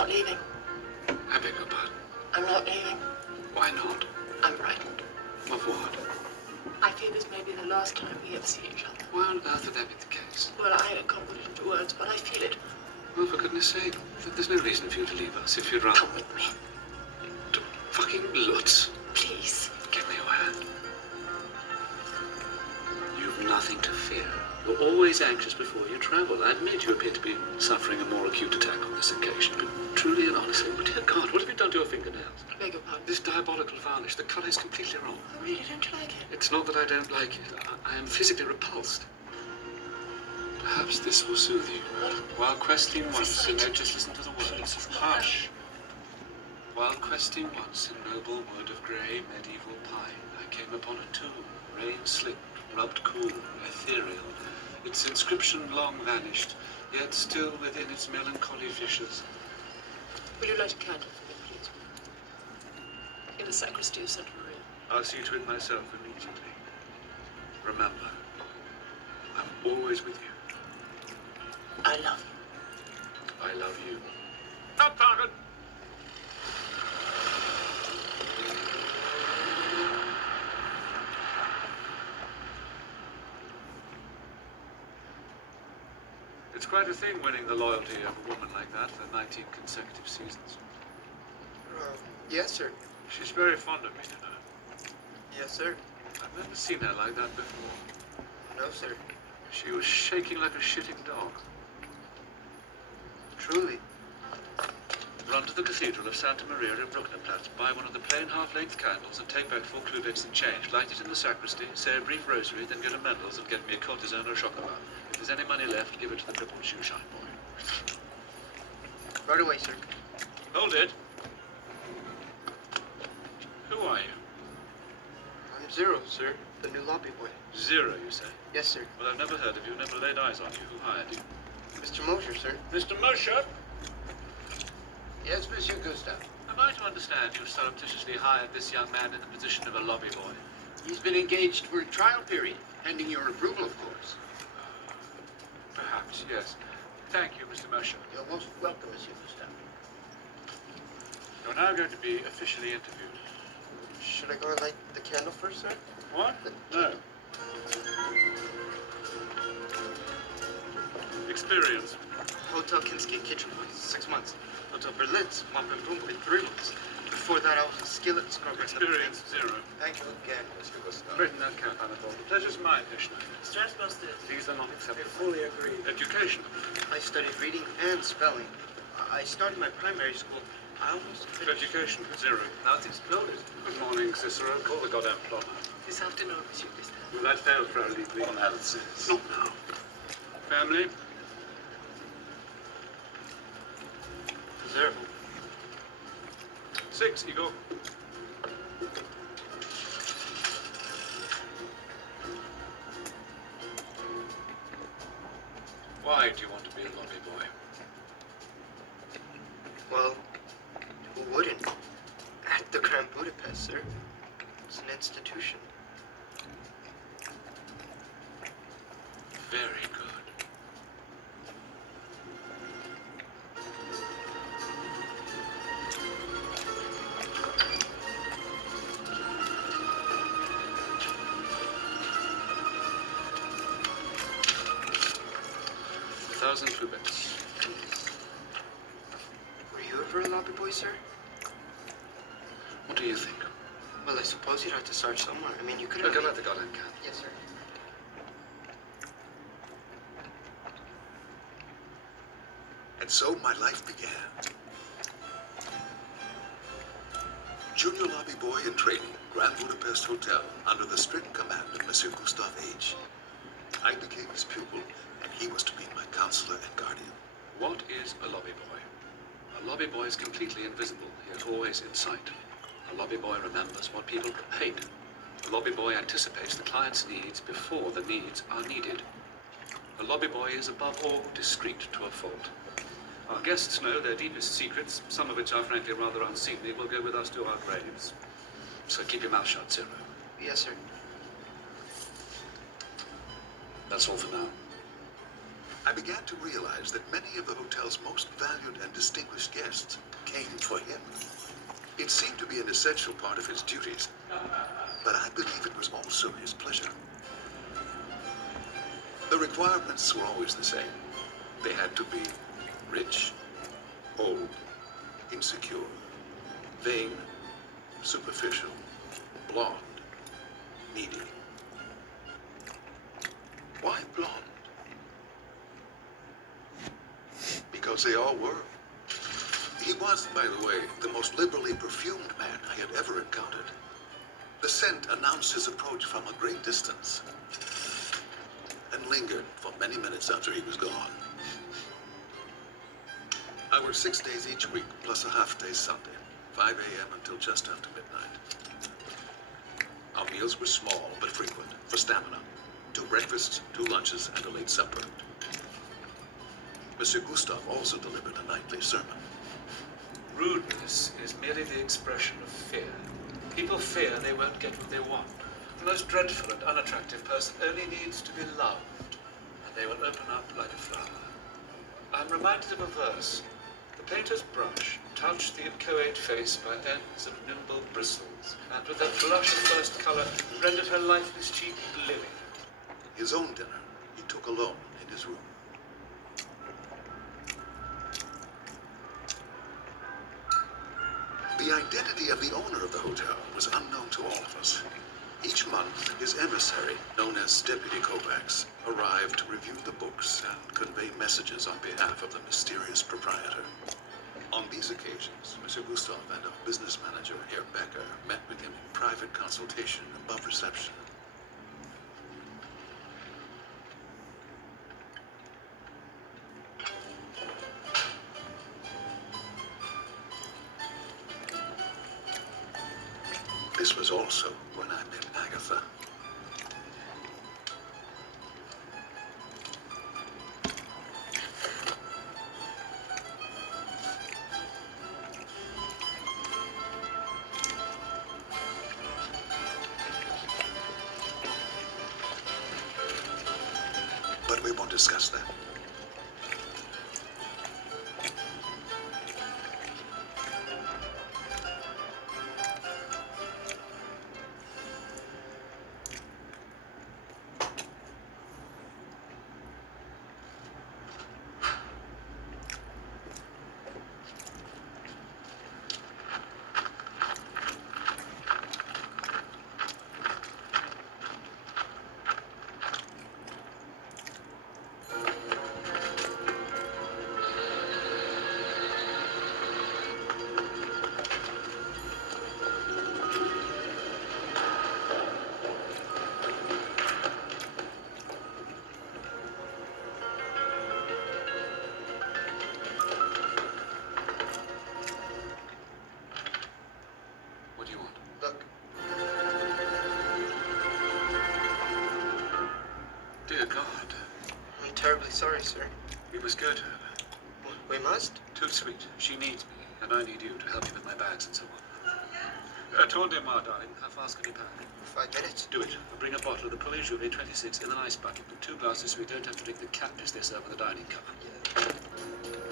not leaving. I beg your pardon. I'm not leaving. Why not? I'm frightened. Of what? I fear this may be the last time we ever see each other. Why on earth would that be the case? Well, I can't put it into words, but I feel it. Well, for goodness sake, there's no reason for you to leave us if you'd rather... Come with me. To fucking Lutz. Please. Give me your hand. You've nothing to fear. You're always anxious before you travel. I admit you appear to be suffering a more acute attack on this occasion, but truly and honestly, oh dear God, what have you done to your fingernails? I beg your pardon. This diabolical varnish, the colour is completely wrong. Oh, really? Don't you like it? It's not that I don't like it. I am physically repulsed. Perhaps this will soothe you. While questing once, just listen to the words. Hush. While questing once in noble wood of grey medieval pine, I came upon a tomb, rain-slipped, rubbed cool, ethereal. Its inscription long vanished, yet still within its melancholy fissures. Will you light a candle for me, please? In the sacristy of Santa Maria. I'll see to it myself immediately. Remember, I'm always with you. I love you. I love you. Up, target! It's quite a thing winning the loyalty of a woman like that for 19 consecutive seasons. Yes, sir. She's very fond of me, you know. Yes, sir. I've never seen her like that before. No, sir. She was shaking like a shitting dog. Truly. Run to the Cathedral of Santa Maria in Brucknerplatz, buy one of the plain half-length candles and take back 4 clubets and change. Light it in the sacristy, say a brief rosary, then go to Mendel's and get me a courtesan or a chocolat. If there's any money left, give it to the crippled shoeshine boy. Right away, sir. Hold it. Who are you? I'm Zero, sir. The new lobby boy. Zero, you say? Yes, sir. Well, I've never heard of you, never laid eyes on you. Who hired you? Mr. Mosher, sir. Mr. Mosher? Yes, Monsieur Gustav. Am I to understand you surreptitiously hired this young man in the position of a lobby boy? He's been engaged for a trial period, pending your approval, of course. Perhaps, yes. Thank you, Mr. Mosher. You're most welcome, Monsieur Gustav. You're now going to be officially interviewed. Should I go and light the candle first, sir? What? No. Experience. Hotel Kinski kitchen boy, 6 months. Hotel Berlitz, mop and broom boy, 3 months. Before that, I was a skillet scrubber. Experience 0. Thank you again, Monsieur Gustav. Straighten that cap, Anatole. The pleasure's mine, Herr Schneider. Stress busted. These are not acceptable. Fully agree. Education. I studied reading and spelling. I started my primary school. I almost finished. Education 0. Now it's exploded. Good morning, Cicero. Call the goddamn plumber. This afternoon, Monsieur Gustav. Will that fail, Frau Liebling? Analysis. Not now. Family? 0. 6, Igor. Why do you want to be a lobby boy? Well, who wouldn't? At the Grand Budapest, sir. It's an institution. Very good. $1,000 clubets. Were you ever a lobby boy, sir? What do you think? Well, I suppose you'd have to start somewhere. I mean, you could Look, have... I'll let the goddamn candle. Yes, sir. And so my life began. Junior lobby boy in training, Grand Budapest Hotel, under the strict command of Monsieur Gustave H. I became his pupil, and he was to be my counselor and guardian. What is a lobby boy? A lobby boy is completely invisible, yet always in sight. A lobby boy remembers what people hate. A lobby boy anticipates the client's needs before the needs are needed. A lobby boy is above all discreet to a fault. Our guests know their deepest secrets, some of which are frankly rather unseemly, will go with us to our graves. So keep your mouth shut, Zero. Yes, sir. That's all for now. I began to realize that many of the hotel's most valued and distinguished guests came for him. It seemed to be an essential part of his duties, but I believe it was also his pleasure. The requirements were always the same. They had to be rich, old, insecure, vain, superficial, blonde, needy. Why blonde? Because they all were. He was, by the way, the most liberally perfumed man I had ever encountered. The scent announced his approach from a great distance and lingered for many minutes after he was gone. I worked 6 days each week, plus a half-day Sunday, 5 a.m. until just after midnight. Our meals were small but frequent, for stamina. 2 breakfasts, 2 lunches, and a late supper. Monsieur Gustave also delivered a nightly sermon. Rudeness is merely the expression of fear. People fear they won't get what they want. The most dreadful and unattractive person only needs to be loved, and they will open up like a flower. I'm reminded of a verse. The painter's brush touched the inchoate face by ends of nimble bristles, and with that blush of first colour rendered her lifeless cheek lily. His own dinner he took alone in his room. The identity of the owner of the hotel was unknown to all of us. Each month, his emissary, known as Deputy Kovacs, arrived to review the books and convey messages on behalf of the mysterious proprietor. On these occasions, Monsieur Gustave and a business manager, Herr Becker, met with him in private consultation above reception. This was also when I met Agatha. But we won't discuss that. What do you want? Look, Dear God. I'm terribly sorry, sir. We must go to her. We must? Too sweet. She needs me, and I need you to help me with my bags and so on. Told him, darling. How fast can you pack? 5 minutes. Do it. Bring a bottle of the Poulet Jouvet 26 in an ice bucket with 2 glasses so we don't have to drink the cat piss they serve in the dining car. Yeah.